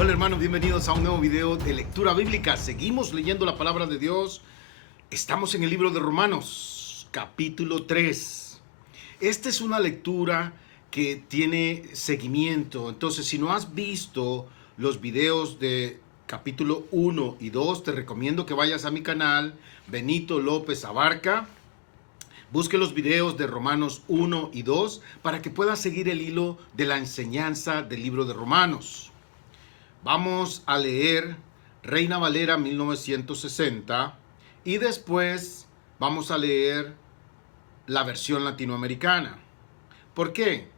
Hola hermanos, bienvenidos a un nuevo video de lectura bíblica. Seguimos leyendo la palabra de Dios. Estamos en el libro de Romanos, capítulo 3. Esta es una lectura que tiene seguimiento. Entonces, si no has visto los videos de capítulo 1 y 2, te recomiendo que vayas a mi canal, Benito López Abarca. Busque los videos de Romanos 1 y 2 para que puedas seguir el hilo de la enseñanza del libro de Romanos. Vamos a leer Reina Valera 1960 y después vamos a leer la versión latinoamericana. ¿Por qué?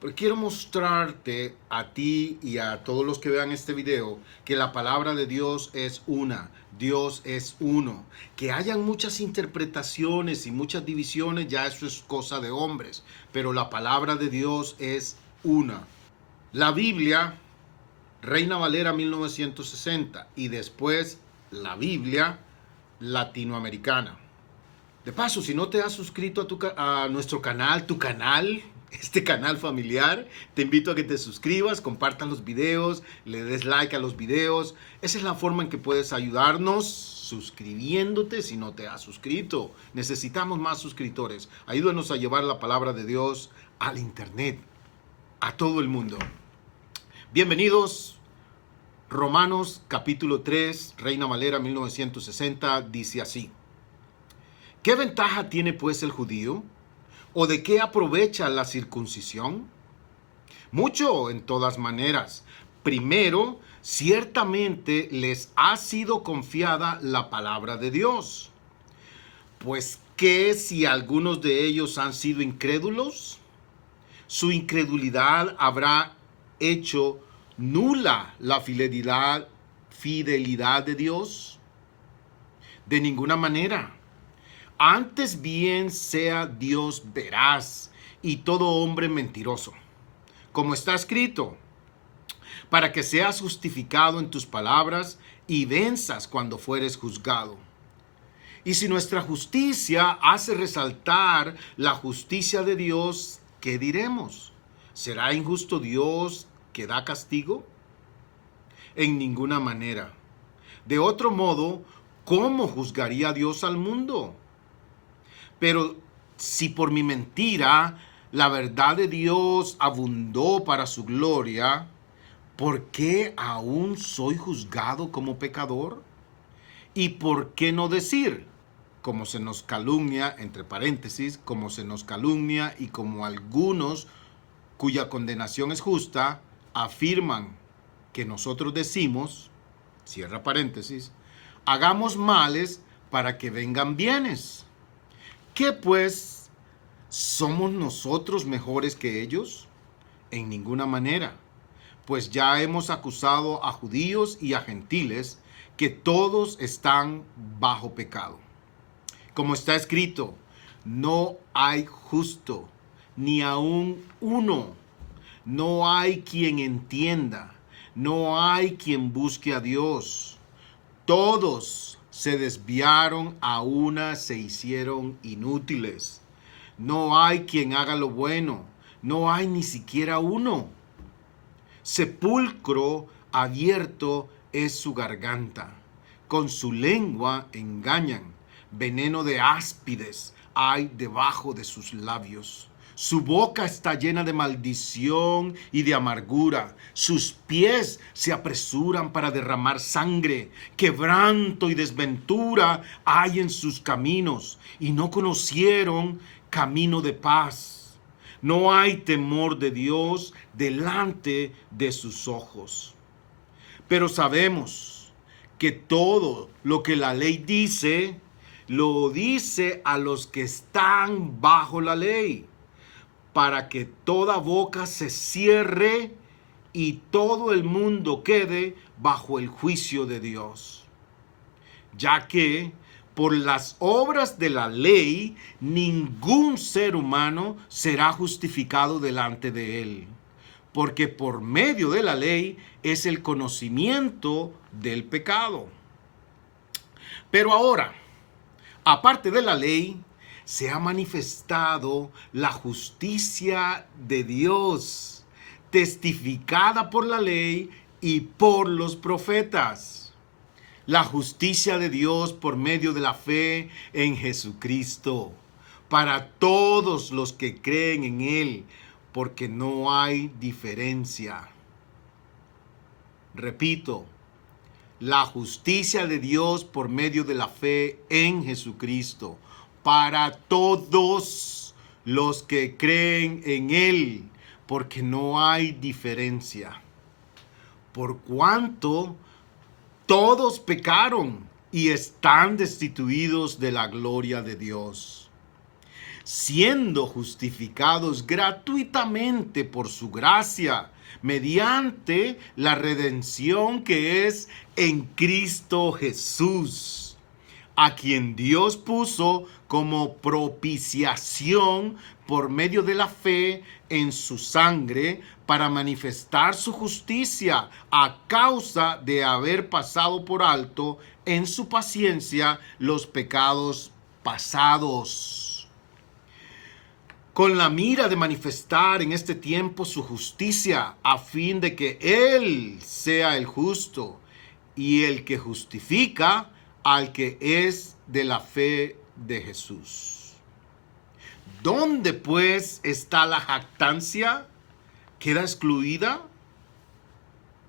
Porque quiero mostrarte a ti y a todos los que vean este video que la palabra de Dios es una. Dios es uno. Que hayan muchas interpretaciones y muchas divisiones, ya eso es cosa de hombres. Pero la palabra de Dios es una. La Biblia, Reina Valera 1960, y después la Biblia latinoamericana. De paso, si no te has suscrito a nuestro canal, este canal familiar, te invito a que te suscribas, compartas los videos, le des like a los videos. Esa es la forma en que puedes ayudarnos, suscribiéndote si no te has suscrito. Necesitamos más suscriptores. Ayúdanos a llevar la palabra de Dios al internet, a todo el mundo. Bienvenidos. Romanos capítulo 3, Reina Valera 1960, dice así. ¿Qué ventaja tiene pues el judío? ¿O de qué aprovecha la circuncisión? Mucho, en todas maneras. Primero, ciertamente les ha sido confiada la palabra de Dios. Pues, ¿qué si algunos de ellos han sido incrédulos? Su incredulidad habrá hecho nula la fidelidad de Dios. De ninguna manera. Antes bien sea Dios veraz y todo hombre mentiroso, como está escrito, para que seas justificado en tus palabras y venzas cuando fueres juzgado. Y si nuestra justicia hace resaltar la justicia de Dios, ¿qué diremos? ¿Será injusto Dios que da castigo? En ninguna manera. De otro modo, ¿cómo juzgaría Dios al mundo? Pero si por mi mentira la verdad de Dios abundó para su gloria, ¿por qué aún soy juzgado como pecador? ¿Y por qué no decir, como se nos calumnia, entre paréntesis, como se nos calumnia y como algunos cuya condenación es justa, afirman que nosotros decimos, cierra paréntesis, hagamos males para que vengan bienes? ¿Qué pues? ¿Somos nosotros mejores que ellos? En ninguna manera, pues ya hemos acusado a judíos y a gentiles que todos están bajo pecado. Como está escrito, no hay justo, ni aun uno. No hay quien entienda, no hay quien busque a Dios. Todos se desviaron, a una se hicieron inútiles. No hay quien haga lo bueno, no hay ni siquiera uno. Sepulcro abierto es su garganta, con su lengua engañan, veneno de áspides hay debajo de sus labios. Su boca está llena de maldición y de amargura. Sus pies se apresuran para derramar sangre. Quebranto y desventura hay en sus caminos, y no conocieron camino de paz. No hay temor de Dios delante de sus ojos. Pero sabemos que todo lo que la ley dice, lo dice a los que están bajo la ley, para que toda boca se cierre y todo el mundo quede bajo el juicio de Dios. Ya que por las obras de la ley ningún ser humano será justificado delante de él, porque por medio de la ley es el conocimiento del pecado. Pero ahora, aparte de la ley, se ha manifestado la justicia de Dios, testificada por la ley y por los profetas. La justicia de Dios por medio de la fe en Jesucristo, para todos los que creen en Él, porque no hay diferencia. Repito, la justicia de Dios por medio de la fe en Jesucristo, para todos los que creen en Él, porque no hay diferencia. Por cuanto todos pecaron y están destituidos de la gloria de Dios, siendo justificados gratuitamente por su gracia, mediante la redención que es en Cristo Jesús, a quien Dios puso como propiciación por medio de la fe en su sangre, para manifestar su justicia a causa de haber pasado por alto en su paciencia los pecados pasados, con la mira de manifestar en este tiempo su justicia, a fin de que Él sea el justo y el que justifica al que es de la fe de Jesús. ¿Dónde pues está la jactancia? ¿Queda excluida?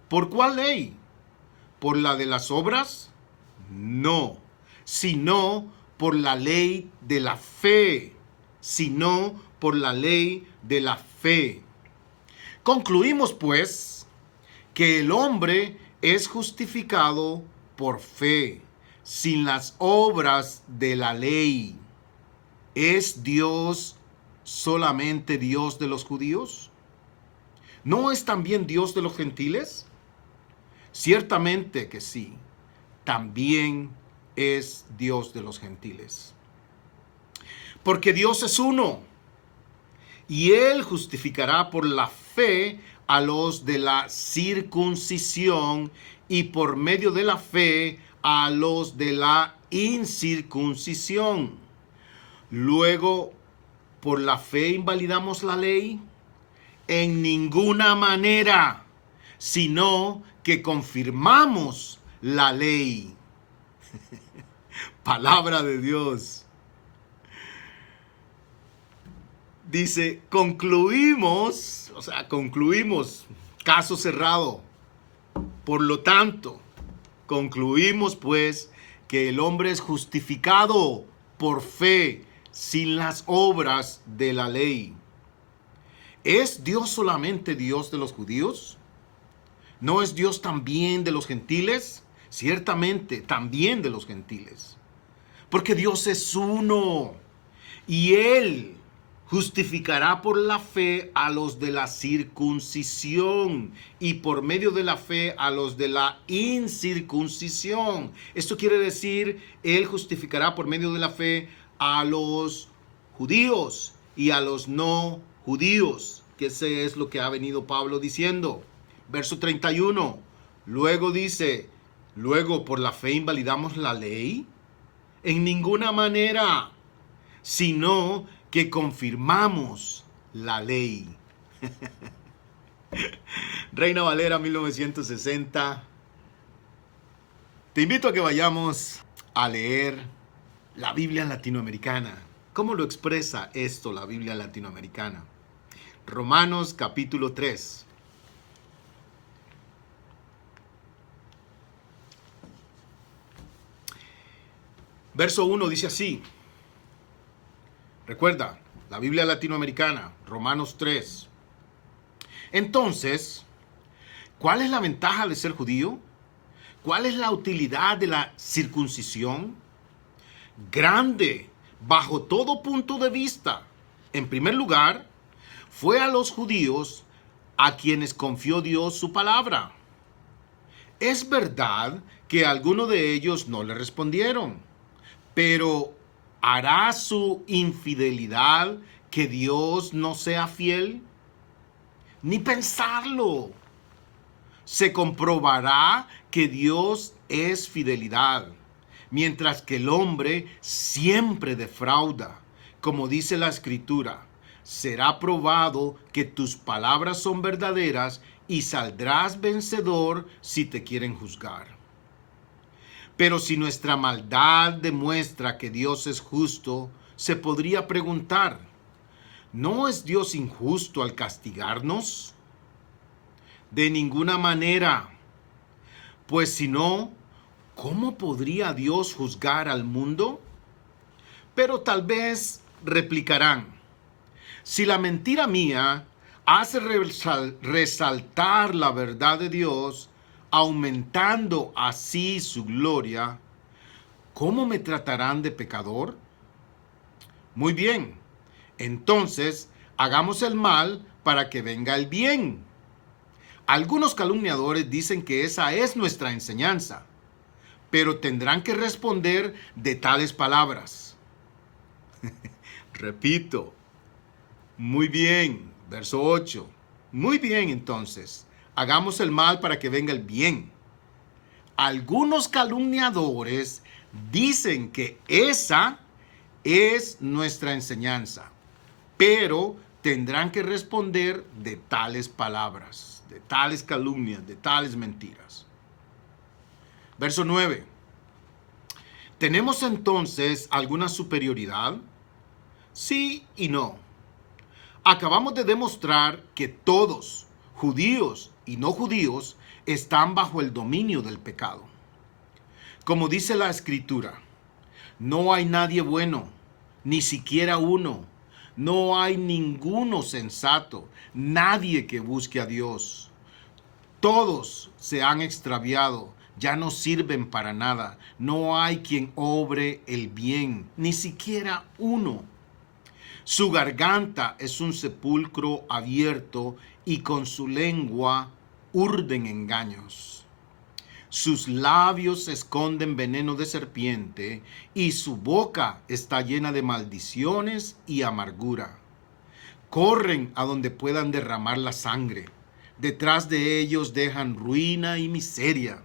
¿Por cuál ley? ¿Por la de las obras? No, sino por la ley de la fe, sino por la ley de la fe. Concluimos pues que el hombre es justificado por fe, sin las obras de la ley. ¿Es Dios solamente Dios de los judíos? ¿No es también Dios de los gentiles? Ciertamente que sí, también es Dios de los gentiles. Porque Dios es uno, y Él justificará por la fe a los de la circuncisión, y por medio de la fe a los de la incircuncisión. Luego, ¿por la fe invalidamos la ley? En ninguna manera, sino que confirmamos la ley. Palabra de Dios. Dice, concluimos, caso cerrado. Por lo tanto, concluimos pues que el hombre es justificado por fe, sin las obras de la ley. ¿Es Dios solamente Dios de los judíos? ¿No es Dios también de los gentiles? Ciertamente, también de los gentiles. Porque Dios es uno, y Él justificará por la fe a los de la circuncisión, y por medio de la fe a los de la incircuncisión. Esto quiere decir, Él justificará por medio de la fe a los judíos y a los no judíos, que ese es lo que ha venido Pablo diciendo. Verso 31, luego dice, luego por la fe invalidamos la ley. En ninguna manera, sino que confirmamos la ley. Reina Valera 1960. Te invito a que vayamos a leer la Biblia latinoamericana. ¿Cómo lo expresa esto la Biblia latinoamericana? Romanos capítulo 3. Verso 1 dice así. Recuerda, la Biblia latinoamericana, Romanos 3. Entonces, ¿cuál es la ventaja de ser judío? ¿Cuál es la utilidad de la circuncisión? Grande, bajo todo punto de vista. En primer lugar, fue a los judíos a quienes confió Dios su palabra. Es verdad que algunos de ellos no le respondieron, pero ¿hará su infidelidad que Dios no sea fiel? Ni pensarlo. Se comprobará que Dios es fidelidad, mientras que el hombre siempre defrauda. Como dice la Escritura, será probado que tus palabras son verdaderas y saldrás vencedor si te quieren juzgar. Pero si nuestra maldad demuestra que Dios es justo, se podría preguntar, ¿no es Dios injusto al castigarnos? De ninguna manera, pues si no, ¿cómo podría Dios juzgar al mundo? Pero tal vez replicarán, si la mentira mía hace resaltar la verdad de Dios, aumentando así su gloria, ¿cómo me tratarán de pecador? Muy bien, entonces hagamos el mal para que venga el bien. Algunos calumniadores dicen que esa es nuestra enseñanza, pero tendrán que responder de tales palabras. Repito, muy bien, verso 8. Muy bien, entonces, hagamos el mal para que venga el bien. Algunos calumniadores dicen que esa es nuestra enseñanza, pero tendrán que responder de tales palabras, de tales calumnias, de tales mentiras. Verso 9. ¿Tenemos entonces alguna superioridad? Sí y no. Acabamos de demostrar que todos, judíos y no judíos, están bajo el dominio del pecado. Como dice la Escritura, no hay nadie bueno, ni siquiera uno. No hay ninguno sensato, nadie que busque a Dios. Todos se han extraviado, ya no sirven para nada. No hay quien obre el bien, ni siquiera uno. Su garganta es un sepulcro abierto y con su lengua urden engaños. Sus labios esconden veneno de serpiente y su boca está llena de maldiciones y amargura. Corren a donde puedan derramar la sangre. Detrás de ellos dejan ruina y miseria.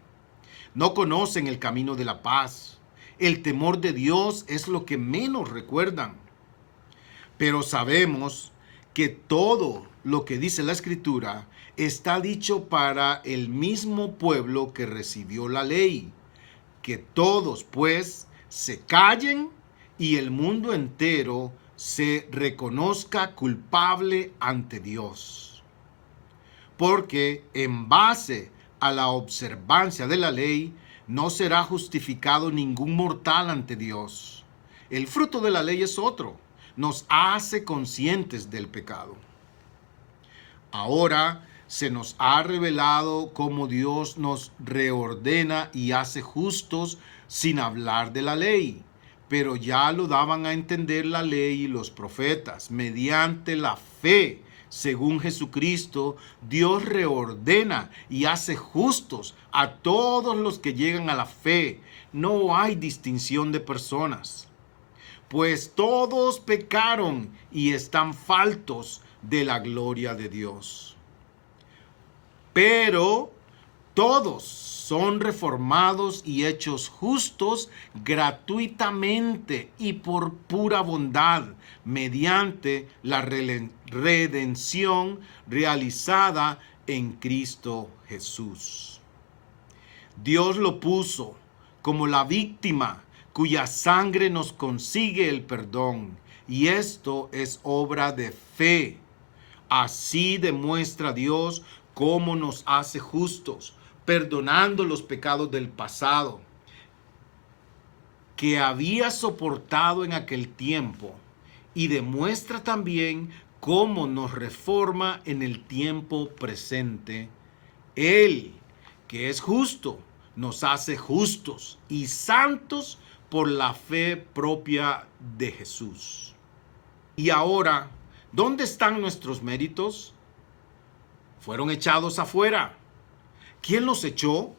No conocen el camino de la paz. El temor de Dios es lo que menos recuerdan. Pero sabemos que todo lo que dice la Escritura está dicho para el mismo pueblo que recibió la ley. Que todos, pues, se callen y el mundo entero se reconozca culpable ante Dios. Porque en base a la observancia de la ley no será justificado ningún mortal ante Dios. El fruto de la ley es otro. Nos hace conscientes del pecado. Ahora se nos ha revelado cómo Dios nos reordena y hace justos sin hablar de la ley. Pero ya lo daban a entender la ley y los profetas. Mediante la fe, según Jesucristo, Dios reordena y hace justos a todos los que llegan a la fe. No hay distinción de personas. Pues todos pecaron y están faltos de la gloria de Dios. Pero todos son reformados y hechos justos gratuitamente y por pura bondad, mediante la redención realizada en Cristo Jesús. Dios lo puso como la víctima cuya sangre nos consigue el perdón, y esto es obra de fe. Así demuestra Dios cómo nos hace justos, perdonando los pecados del pasado que había soportado en aquel tiempo, y demuestra también cómo nos reforma en el tiempo presente. Él, que es justo, nos hace justos y santos por la fe propia de Jesús. Y ahora, ¿dónde están nuestros méritos? Fueron echados afuera. ¿Quién los echó?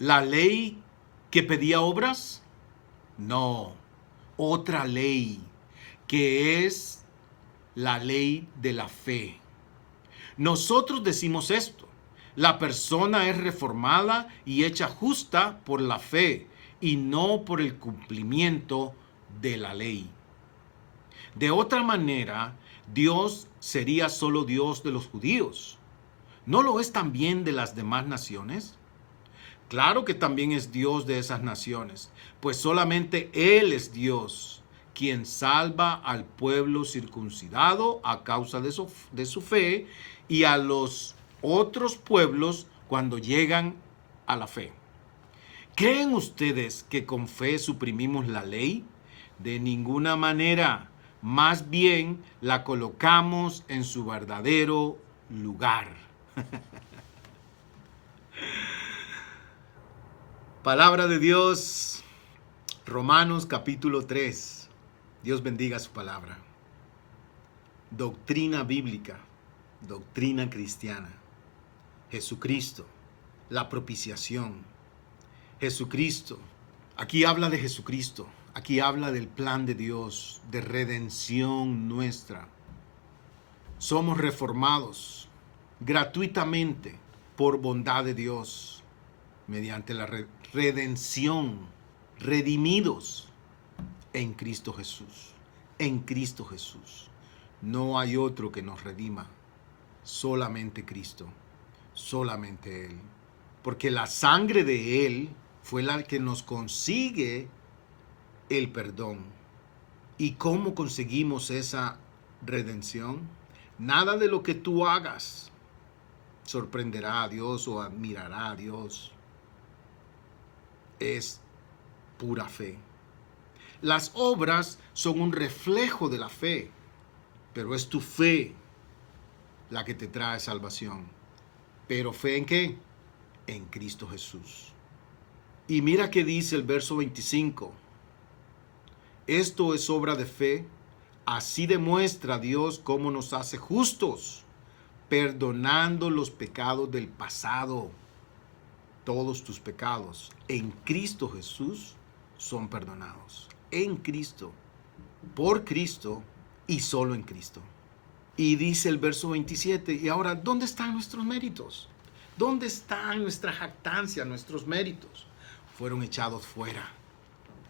¿La ley que pedía obras? No, otra ley, que es la ley de la fe. Nosotros decimos esto: la persona es reformada y hecha justa por la fe y no por el cumplimiento de la ley. De otra manera, Dios sería solo Dios de los judíos. ¿No lo es también de las demás naciones? Claro que también es Dios de esas naciones, pues solamente Él es Dios, quien salva al pueblo circuncidado a causa de su fe y a los otros pueblos cuando llegan a la fe. ¿Creen ustedes que con fe suprimimos la ley? De ninguna manera, más bien la colocamos en su verdadero lugar. Palabra de Dios, Romanos capítulo 3. Dios bendiga su palabra. Doctrina bíblica, doctrina cristiana. Jesucristo, la propiciación. Jesucristo, aquí habla de Jesucristo, aquí habla del plan de Dios, de redención nuestra. Somos reformados gratuitamente por bondad de Dios, mediante la redención, redimidos en Cristo Jesús. En Cristo Jesús. No hay otro que nos redima, solamente Cristo, solamente Él. Porque la sangre de Él fue la que nos consigue el perdón. ¿Y cómo conseguimos esa redención? Nada de lo que tú hagas sorprenderá a Dios o admirará a Dios. Es pura fe. Las obras son un reflejo de la fe, pero es tu fe la que te trae salvación. ¿Pero fe en qué? En Cristo Jesús. Y mira que dice el verso 25. Esto es obra de fe, así demuestra Dios cómo nos hace justos, perdonando los pecados del pasado. Todos tus pecados en Cristo Jesús son perdonados. En Cristo, por Cristo y solo en Cristo. Y dice el verso 27, y ahora, ¿dónde están nuestros méritos? ¿Dónde está nuestra jactancia, nuestros méritos? Fueron echados fuera.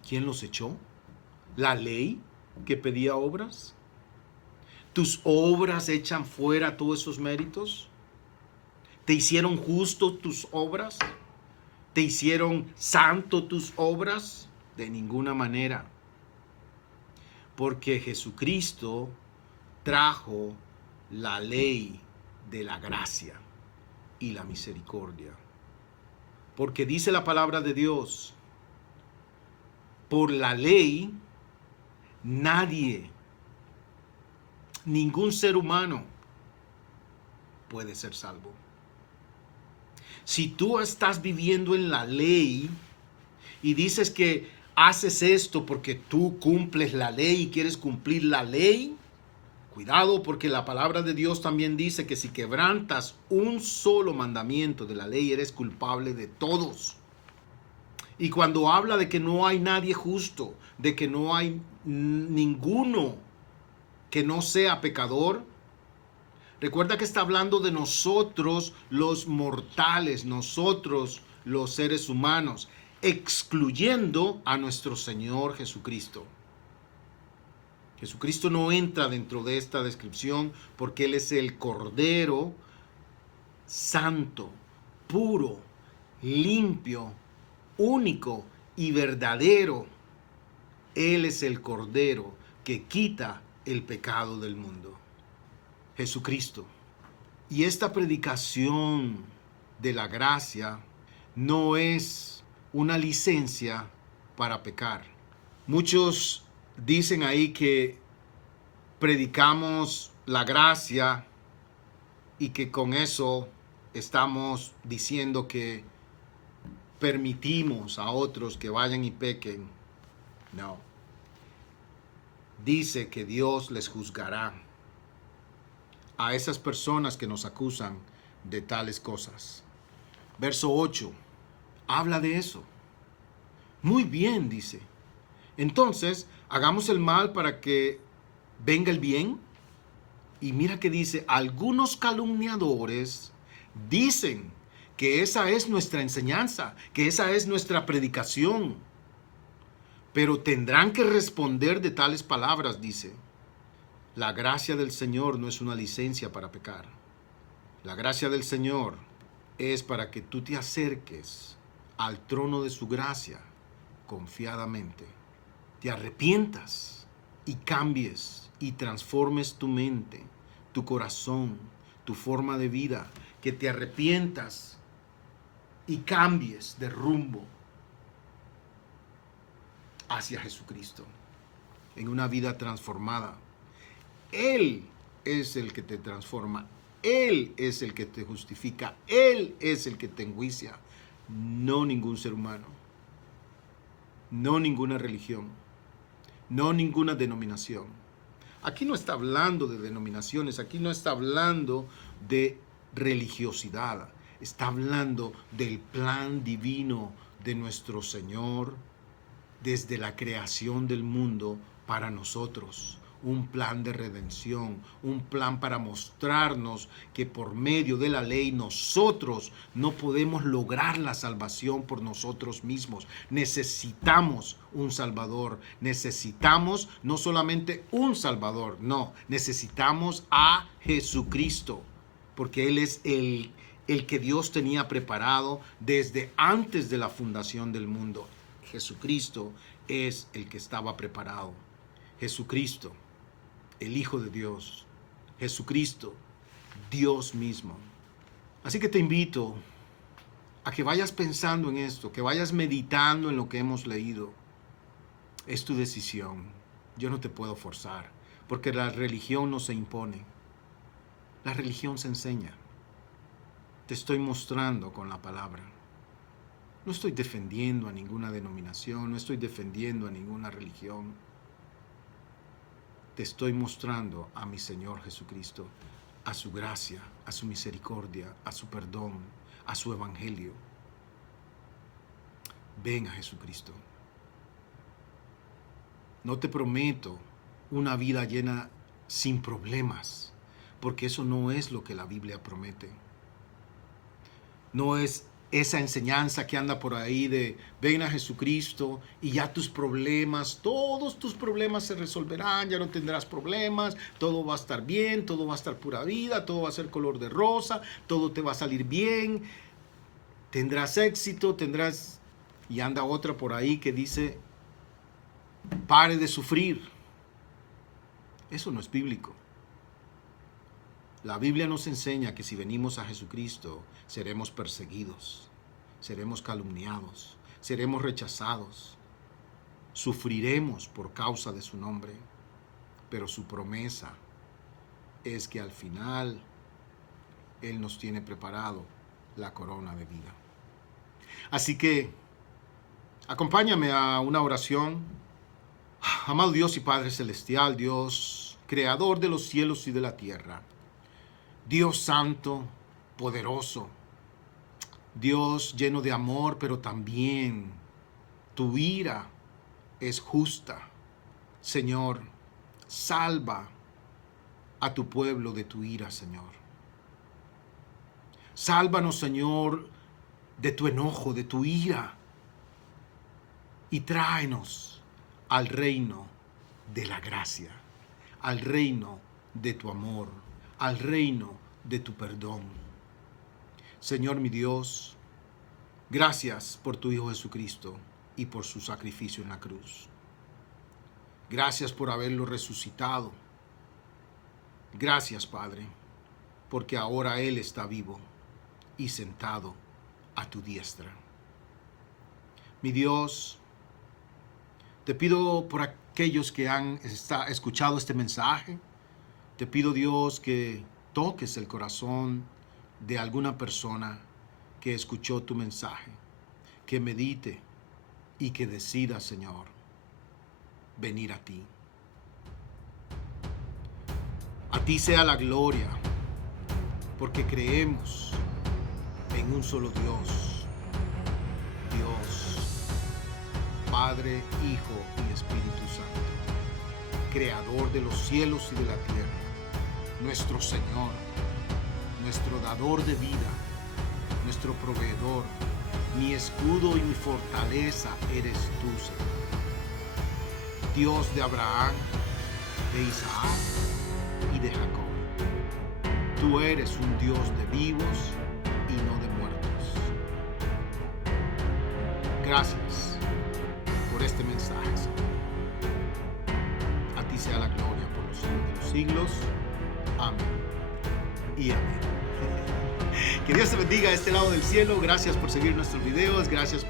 ¿Quién los echó? ¿La ley que pedía obras? ¿Tus obras echan fuera todos esos méritos? ¿Te hicieron justo tus obras? ¿Te hicieron santo tus obras? De ninguna manera. Porque Jesucristo trajo la ley de la gracia y la misericordia. Porque dice la palabra de Dios, por la ley nadie, ningún ser humano puede ser salvo. Si tú estás viviendo en la ley y dices que haces esto porque tú cumples la ley y quieres cumplir la ley, cuidado, porque la palabra de Dios también dice que si quebrantas un solo mandamiento de la ley, eres culpable de todos. Y cuando habla de que no hay nadie justo, de que no hay ninguno que no sea pecador, recuerda que está hablando de nosotros los mortales, nosotros los seres humanos, excluyendo a nuestro Señor Jesucristo. Jesucristo no entra dentro de esta descripción porque Él es el Cordero santo, puro, limpio, único y verdadero. Él es el Cordero que quita el pecado del mundo. Jesucristo. Y esta predicación de la gracia no es una licencia para pecar. Muchos dicen ahí que predicamos la gracia y que con eso estamos diciendo que permitimos a otros que vayan y pequen. No. Dice que Dios les juzgará a esas personas que nos acusan de tales cosas. Verso 8 habla de eso. Muy bien, dice. Entonces, hagamos el mal para que venga el bien. Y mira que dice, algunos calumniadores dicen que esa es nuestra enseñanza, que esa es nuestra predicación. Pero tendrán que responder de tales palabras, dice. La gracia del Señor no es una licencia para pecar. La gracia del Señor es para que tú te acerques al trono de su gracia confiadamente, te arrepientas y cambies y transformes tu mente, tu corazón, tu forma de vida, que te arrepientas y cambies de rumbo hacia Jesucristo en una vida transformada. Él es el que te transforma, Él es el que te justifica, Él es el que te enjuicia, no ningún ser humano, no ninguna religión, no ninguna denominación. Aquí no está hablando de denominaciones, aquí no está hablando de religiosidad, está hablando del plan divino de nuestro Señor desde la creación del mundo para nosotros. Un plan de redención, un plan para mostrarnos que por medio de la ley nosotros no podemos lograr la salvación por nosotros mismos. Necesitamos un Salvador, necesitamos no solamente un Salvador, no, necesitamos a Jesucristo, porque Él es el que Dios tenía preparado desde antes de la fundación del mundo. Jesucristo es el que estaba preparado. Jesucristo, el Hijo de Dios. Jesucristo, Dios mismo. Así que te invito a que vayas pensando en esto, que vayas meditando en lo que hemos leído. Es tu decisión. Yo no te puedo forzar, porque la religión no se impone. La religión se enseña. Te estoy mostrando con la palabra. No estoy defendiendo a ninguna denominación, no estoy defendiendo a ninguna religión. Te estoy mostrando a mi Señor Jesucristo, a su gracia, a su misericordia, a su perdón, a su evangelio. Ven a Jesucristo. No te prometo una vida llena sin problemas, porque eso no es lo que la Biblia promete. No es esa enseñanza que anda por ahí de ven a Jesucristo y ya tus problemas, todos tus problemas se resolverán, ya no tendrás problemas, todo va a estar bien, todo va a estar pura vida, todo va a ser color de rosa, todo te va a salir bien, tendrás éxito, tendrás... Y anda otra por ahí que dice, pare de sufrir. Eso no es bíblico. La Biblia nos enseña que si venimos a Jesucristo, seremos perseguidos, seremos calumniados, seremos rechazados, sufriremos por causa de su nombre, pero su promesa es que al final Él nos tiene preparado la corona de vida. Así que acompáñame a una oración. Amado Dios y Padre Celestial, Dios, creador de los cielos y de la tierra, Dios santo, poderoso, Dios lleno de amor, pero también tu ira es justa. Señor, salva a tu pueblo de tu ira, Señor. Sálvanos, Señor, de tu enojo, de tu ira, y tráenos al reino de la gracia, al reino de tu amor, al reino de tu perdón. Señor mi Dios, gracias por tu Hijo Jesucristo y por su sacrificio en la cruz. Gracias por haberlo resucitado. Gracias, Padre, porque ahora Él está vivo y sentado a tu diestra. Mi Dios, te pido por aquellos que han escuchado este mensaje. Te pido, Dios, que toques el corazón de alguna persona que escuchó tu mensaje, que medite y que decida, Señor, venir a ti. A ti sea la gloria, porque creemos en un solo Dios, Dios, Padre, Hijo y Espíritu Santo, creador de los cielos y de la tierra, nuestro Señor, nuestro dador de vida, nuestro proveedor, mi escudo y mi fortaleza eres tú, Señor. Dios de Abraham, de Isaac y de Jacob. tú eres un Dios de vivos y no de muertos. Gracias por este mensaje, Señor. A ti sea la gloria por los siglos de los siglos. Amén y amén. Que Dios te bendiga a este lado del cielo. Gracias por seguir nuestros videos. Gracias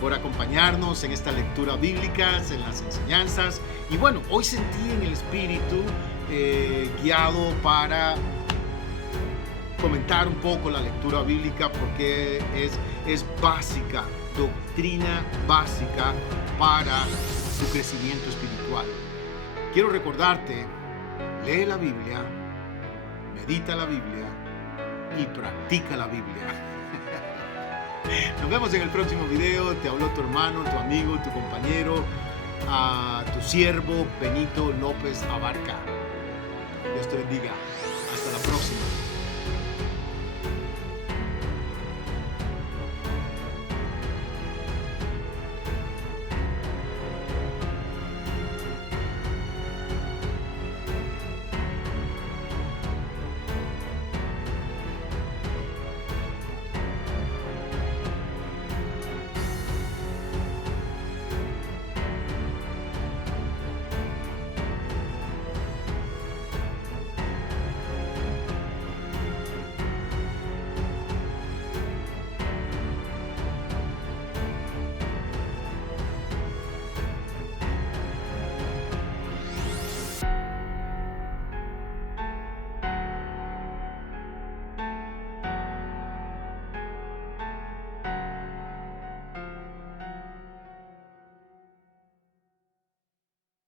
por acompañarnos en esta lectura bíblica, en las enseñanzas. Y bueno, hoy sentí en el espíritu guiado para comentar un poco la lectura bíblica, porque es básica, doctrina básica para tu crecimiento espiritual. Quiero recordarte, lee la Biblia, medita la Biblia y practica la Biblia. Nos vemos en el próximo video. Te habló tu hermano, tu amigo, tu compañero, tu siervo Benito López Abarca. Dios te bendiga.